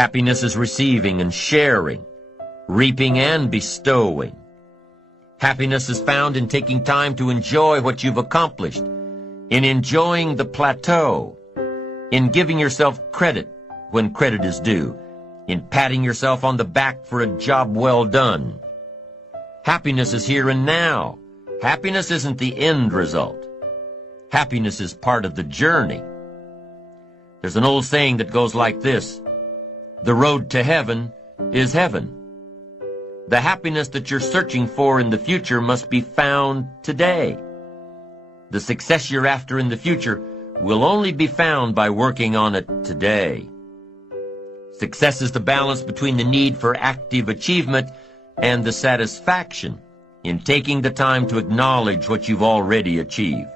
Happiness is receiving and sharing, reaping and bestowing. Happiness is found in taking time to enjoy what you've accomplished, in enjoying the plateau, in giving yourself credit when credit is due, in patting yourself on the back for a job well done. Happiness is here and now. Happiness isn't the end result. Happiness is part of the journey. There's an old saying that goes like this: the road to heaven is heaven. The happiness that you're searching for in the future must be found today. The success you're after in the future will only be found by working on it today. Success is the balance between the need for active achievement and the satisfaction in taking the time to acknowledge what you've already achieved.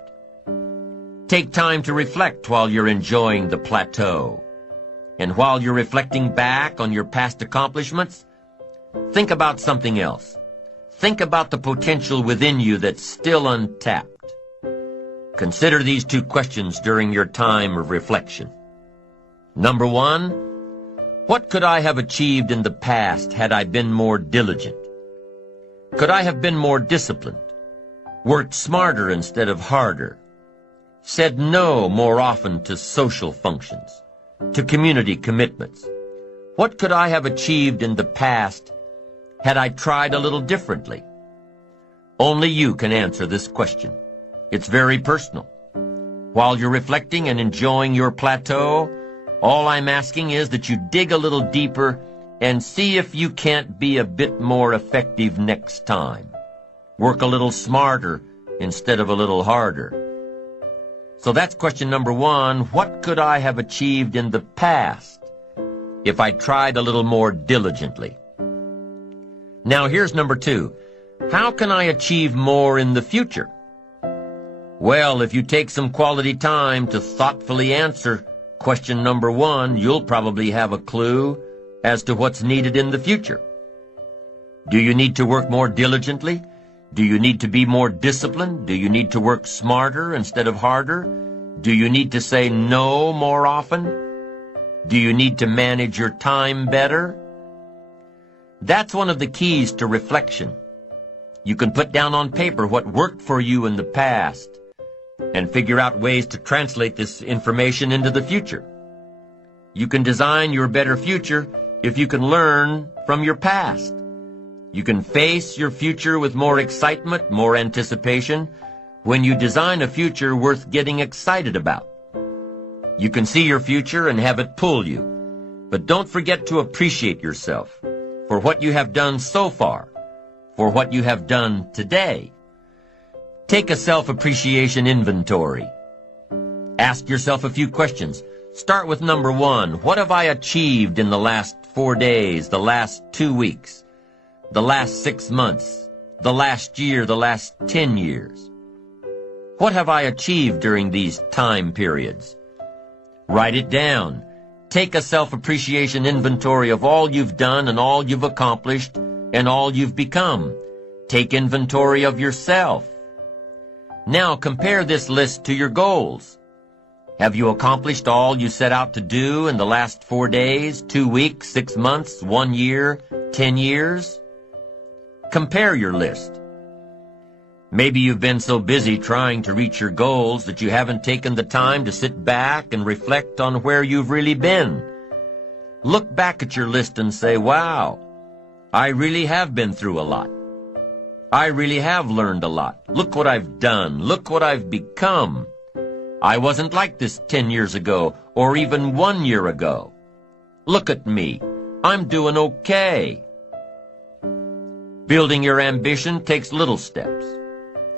Take time to reflect while you're enjoying the plateau. And while you're reflecting back on your past accomplishments, think about something else. Think about the potential within you that's still untapped. Consider these two questions during your time of reflection. Number one, what could I have achieved in the past had I been more diligent? Could I have been more disciplined, worked smarter instead of harder, said no more often to social functions, to community commitments? What could I have achieved in the past had I tried a little differently? Only you can answer this question. It's very personal. While you're reflecting and enjoying your plateau, all I'm asking is that you dig a little deeper and see if you can't be a bit more effective next time. Work a little smarter instead of a little harder. So that's question number one. What could I have achieved in the past if I tried a little more diligently? Now here's number two. How can I achieve more in the future? Well, if you take some quality time to thoughtfully answer question number one, you'll probably have a clue as to what's needed in the future. Do you need to work more diligently? Do you need to be more disciplined? Do you need to work smarter instead of harder? Do you need to say no more often? Do you need to manage your time better? That's one of the keys to reflection. You can put down on paper what worked for you in the past and figure out ways to translate this information into the future. You can design your better future if you can learn from your past. You can face your future with more excitement, more anticipation, when you design a future worth getting excited about. You can see your future and have it pull you, but don't forget to appreciate yourself for what you have done so far, for what you have done today. Take a self-appreciation inventory. Ask yourself a few questions. Start with number one. What have I achieved in the last 4 days, the last 2 weeks, the last 6 months, the last year, the last 10 years? What have I achieved during these time periods? Write it down. Take a self-appreciation inventory of all you've done and all you've accomplished and all you've become. Take inventory of yourself. Now compare this list to your goals. Have you accomplished all you set out to do in the last 4 days, 2 weeks, 6 months, 1 year, 10 years? Compare your list. Maybe you've been so busy trying to reach your goals that you haven't taken the time to sit back and reflect on where you've really been. Look back at your list and say, wow, I really have been through a lot. I really have learned a lot. Look what I've done. Look what I've become. I wasn't like this 10 years ago or even 1 year ago. Look at me. I'm doing okay. Building your ambition takes little steps.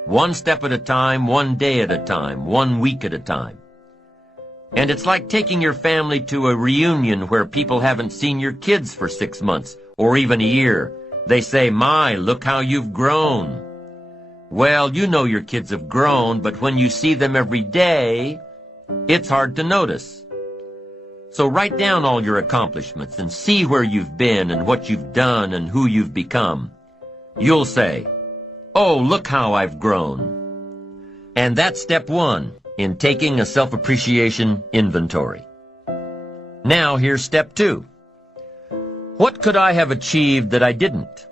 1 step at a time, 1 day at a time, 1 week at a time. And it's like taking your family to a reunion where people haven't seen your kids for 6 months or even a year. They say, my, look how you've grown. Well, you know your kids have grown, but when you see them every day, it's hard to notice. So write down all your accomplishments and see where you've been and what you've done and who you've become. You'll say, oh, look how I've grown. And that's step 1 in taking a self-appreciation inventory. Now here's step 2. What could I have achieved that I didn't?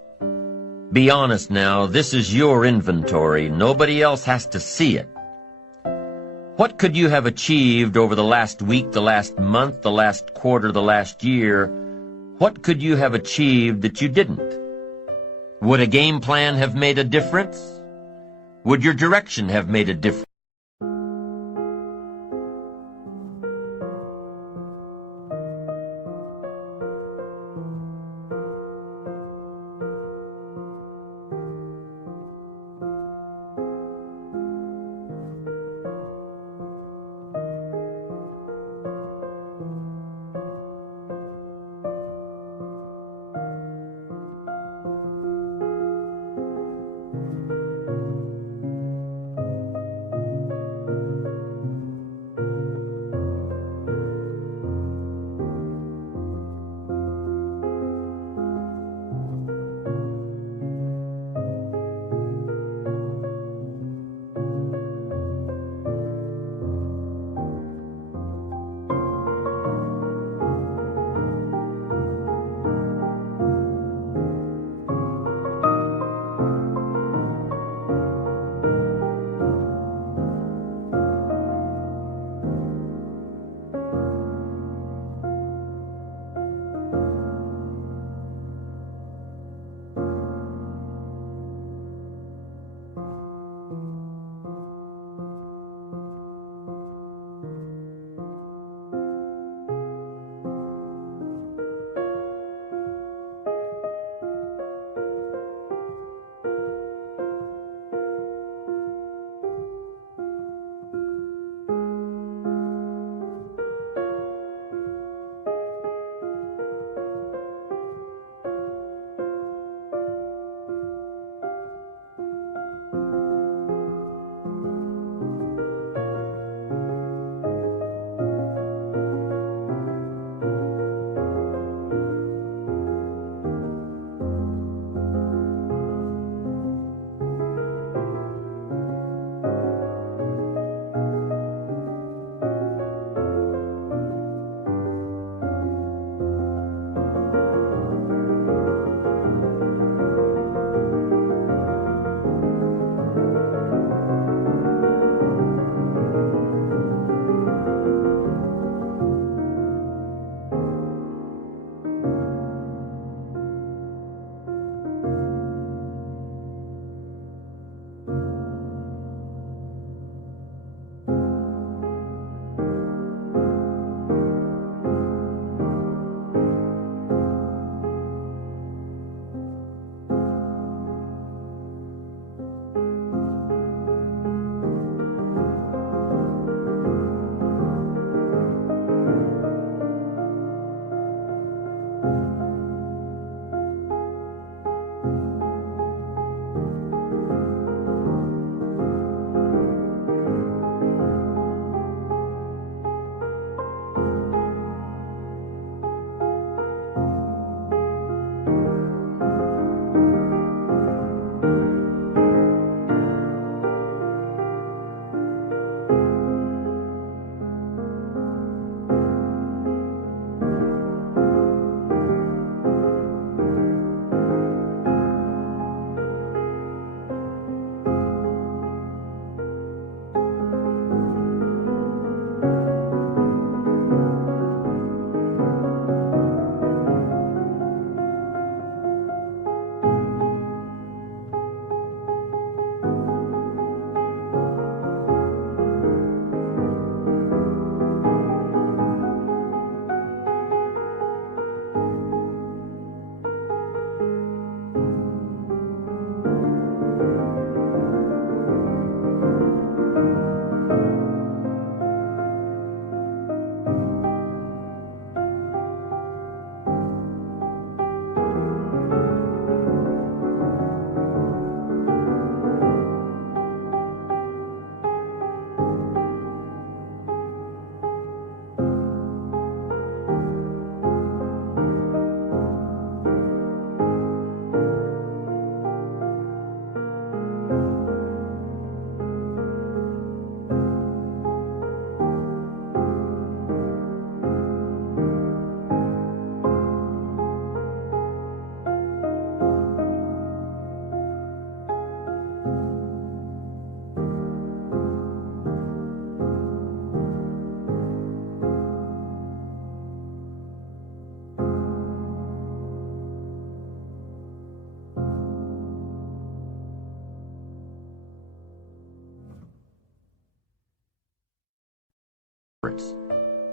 Be honest now, this is your inventory. Nobody else has to see it. What could you have achieved over the last week, the last month, the last quarter, the last year? What could you have achieved that you didn't? Would a game plan have made a difference? Would your direction have made a difference?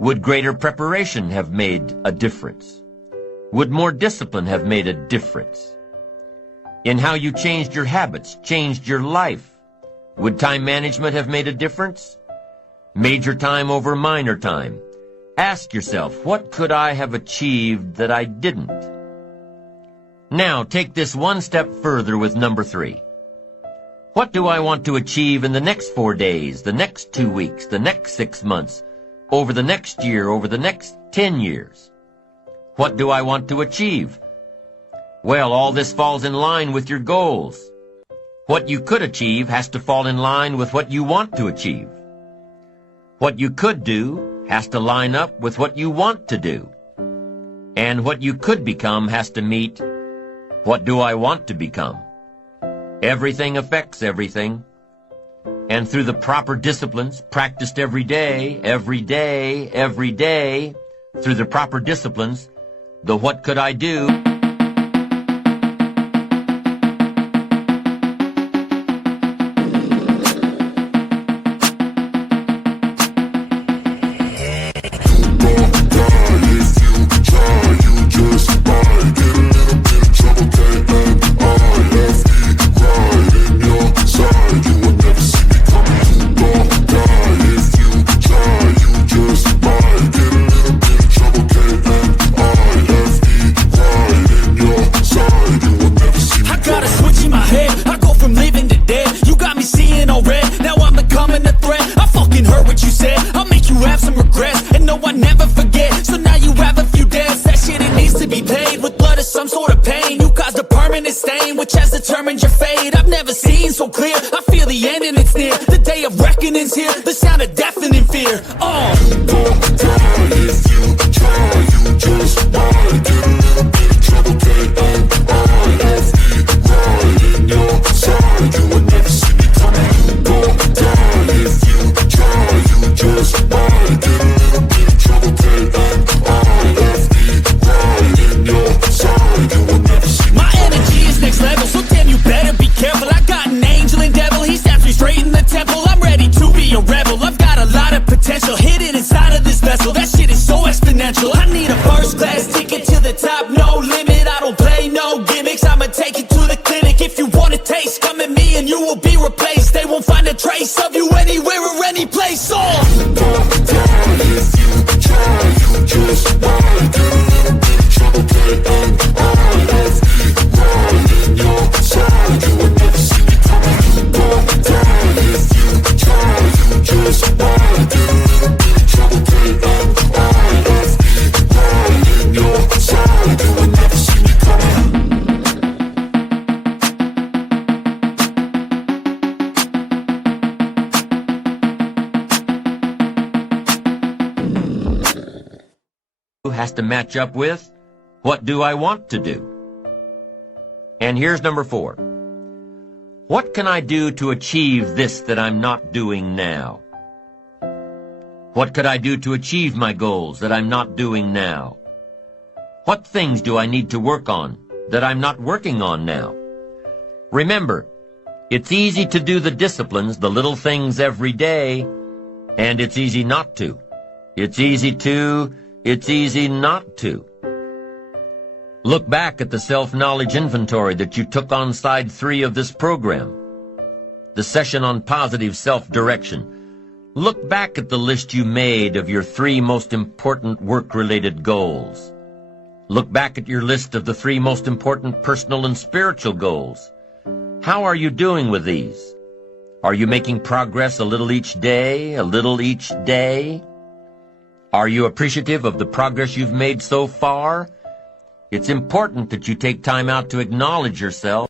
Would greater preparation have made a difference? Would more discipline have made a difference? In how you changed your habits, changed your life, would time management have made a difference? Major time over minor time. Ask yourself, what could I have achieved that I didn't? Now, take this one step further with number 3. What do I want to achieve in the next 4 days, the next 2 weeks, the next 6 months, over the next year, over the next 10 years? What do I want to achieve? Well, all this falls in line with your goals. What you could achieve has to fall in line with what you want to achieve. What you could do has to line up with what you want to do. And what you could become has to meet, what do I want to become? Everything affects everything. And through the proper disciplines, practiced every day, through the proper disciplines, the what could I do? Which has determined your fate. I've never seen so clear. I feel the end and it's near. The day of reckoning's here. The sound of deafening fear. You don't die if you try. You just might get a little bit of trouble. K-N-I-F-E right in your side. You will never see me coming. You don't die if you try. You just might get a little bit of trouble. K-N-I-F-E right in your side. You will never see me. My energy is next level, so damn you better be careful. I got an angel and devil, he snaps me straight in the temple. I'm ready to be a rebel, I've got a lot of potential hidden inside of this vessel. That shit is so exponential. I need a first class ticket to the top, no limit. I don't play no gimmicks, I'ma take you to the clinic. If you want a taste, come at me and you will be replaced. They won't find a trace of you anywhere or any place. You don't die if you try. You just might get a little bit of trouble. K-N-I-F-E right in your side. You will never see me coming. You don't die if you try. You just might get a little bit of trouble. K-N-I-F-E right in your side. You will never see me coming. Has to match up with, what do I want to do? And here's number 4. What can I do to achieve this that I'm not doing now? What could I do to achieve my goals that I'm not doing now? What things do I need to work on that I'm not working on now? Remember, it's easy to do the disciplines, the little things every day, and it's easy not to. It's easy not to. Look back at the self-knowledge inventory that you took on side 3 of this program, the session on positive self-direction. Look back at the list you made of your 3 most important work-related goals. Look back at your list of the 3 most important personal and spiritual goals. How are you doing with these? Are you making progress a little each day, a little each day? Are you appreciative of the progress you've made so far? It's important that you take time out to acknowledge yourself.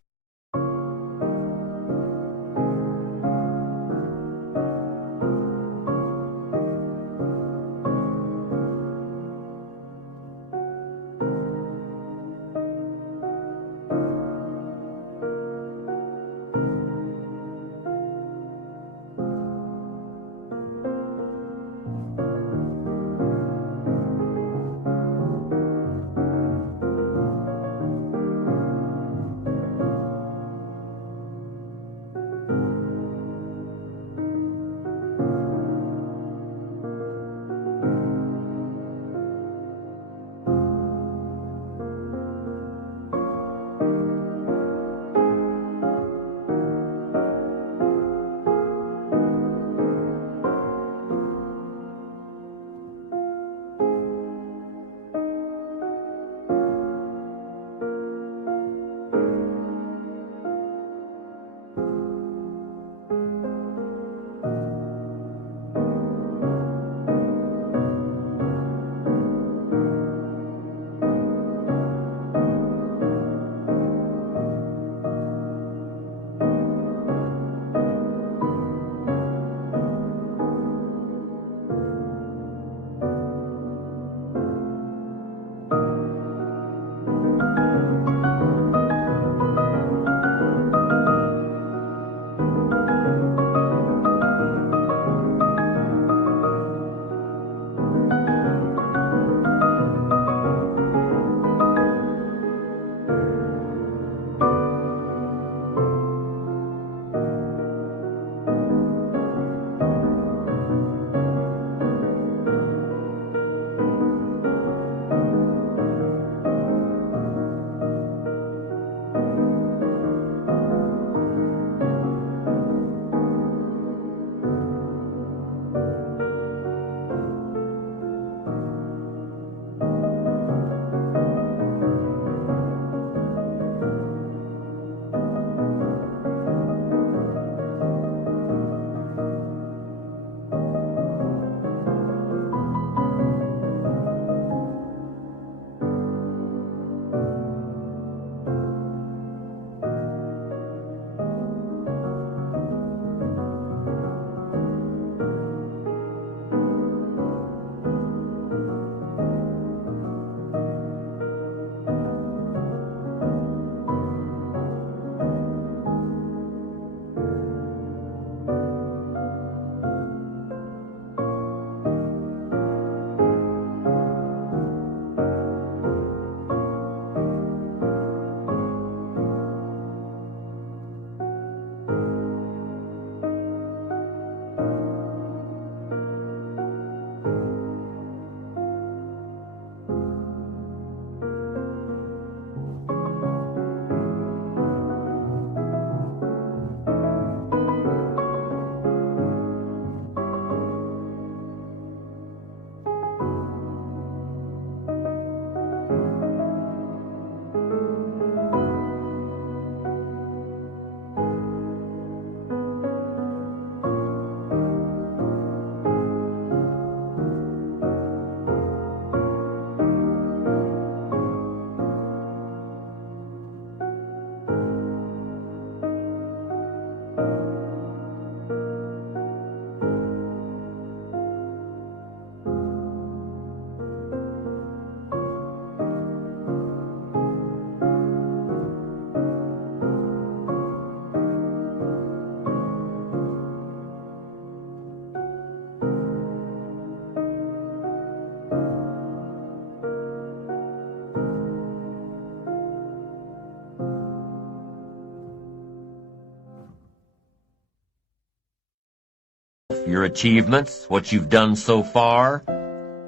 your achievements, what you've done so far,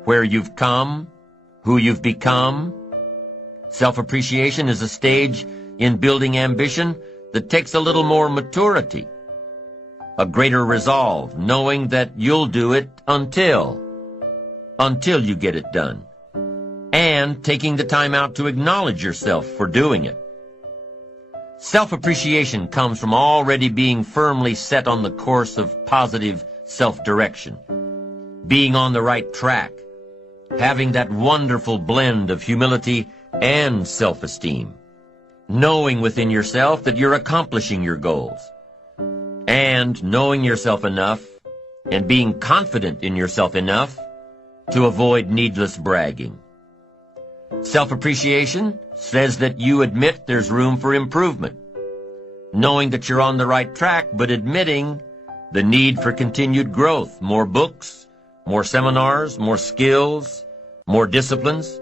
where you've come, who you've become. Self-appreciation is a stage in building ambition that takes a little more maturity, a greater resolve, knowing that you'll do it until you get it done, and taking the time out to acknowledge yourself for doing it. Self-appreciation comes from already being firmly set on the course of positive self-direction, being on the right track, having that wonderful blend of humility and self-esteem, knowing within yourself that you're accomplishing your goals, and knowing yourself enough and being confident in yourself enough to avoid needless bragging. Self-appreciation says that you admit there's room for improvement, knowing that you're on the right track, but admitting the need for continued growth, more books, more seminars, more skills, more disciplines.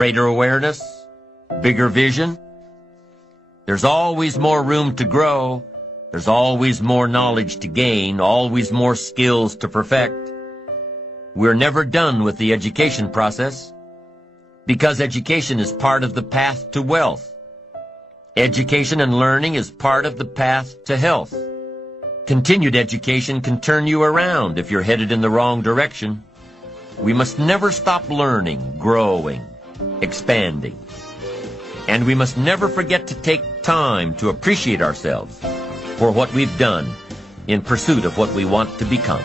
Greater awareness, bigger vision? There's always more room to grow. There's always more knowledge to gain, always more skills to perfect. We're never done with the education process, because education is part of the path to wealth. Education and learning is part of the path to health. Continued education can turn you around if you're headed in the wrong direction. We must never stop learning, growing, expanding. And we must never forget to take time to appreciate ourselves for what we've done in pursuit of what we want to become.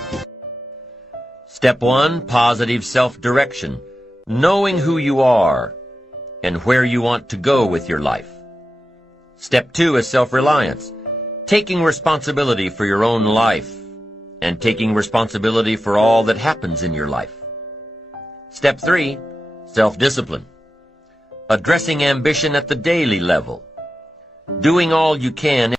Step 1, positive self-direction, knowing who you are and where you want to go with your life. Step 2 is self-reliance, taking responsibility for your own life and taking responsibility for all that happens in your life. Step 3, self-discipline, addressing ambition at the daily level, doing all you can.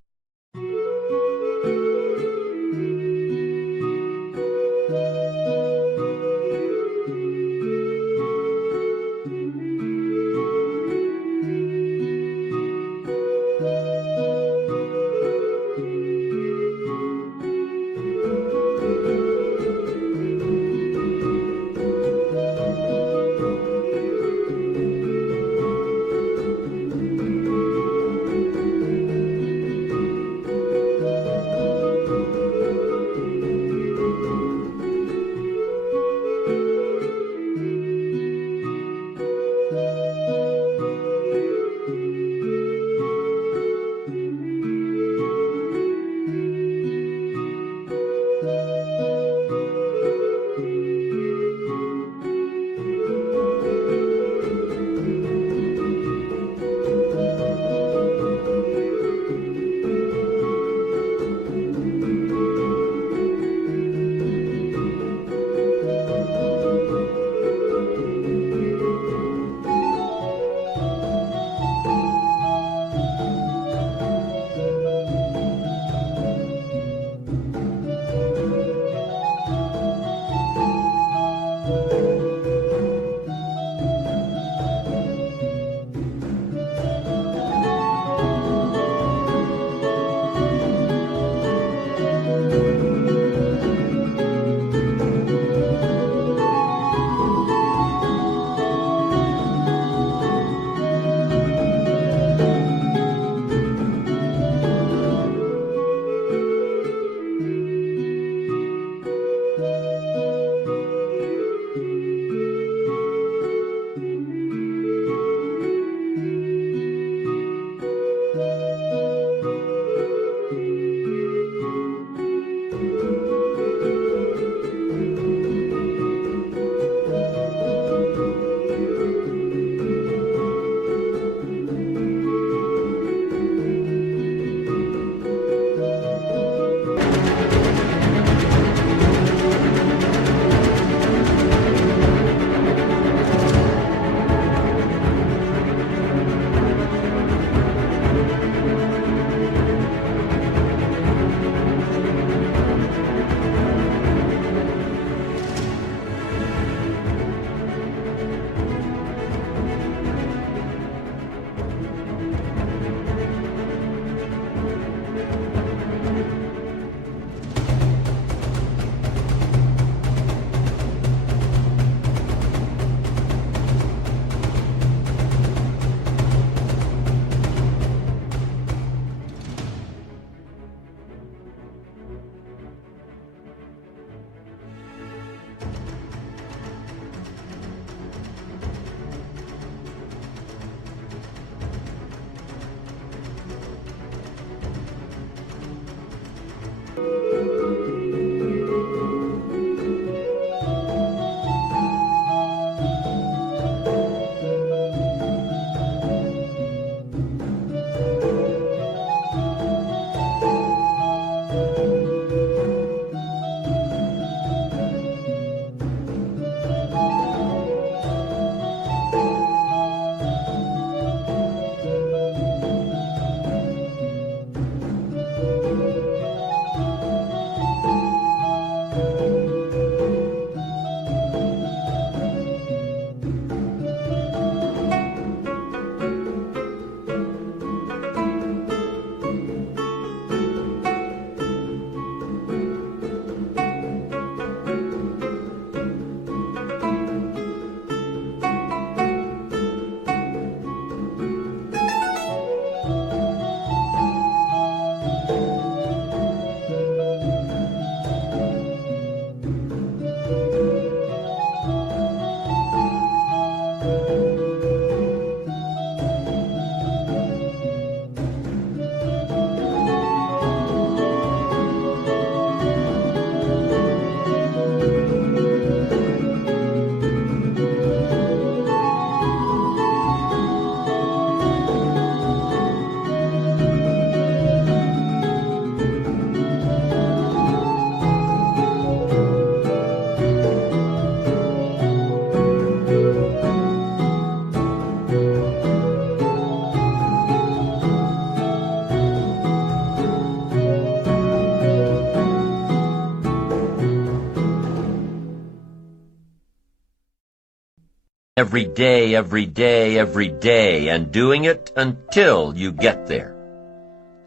every day, every day, every day, and doing it until you get there,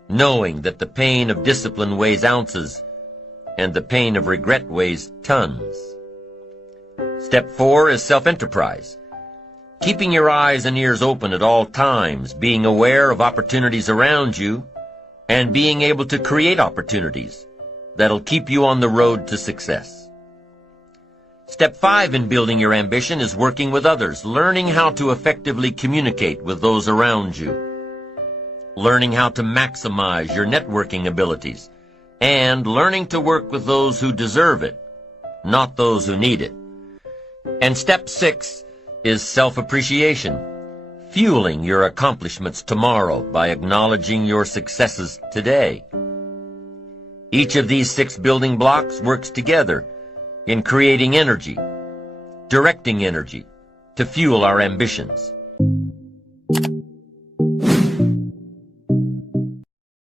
knowing that the pain of discipline weighs ounces and the pain of regret weighs tons. Step 4 is self-enterprise. Keeping your eyes and ears open at all times, being aware of opportunities around you, and being able to create opportunities that'll keep you on the road to success. Step 5 in building your ambition is working with others, learning how to effectively communicate with those around you, learning how to maximize your networking abilities, and learning to work with those who deserve it, not those who need it. And step 6 is self-appreciation, fueling your accomplishments tomorrow by acknowledging your successes today. Each of these 6 building blocks works together in creating energy, directing energy to fuel our ambitions.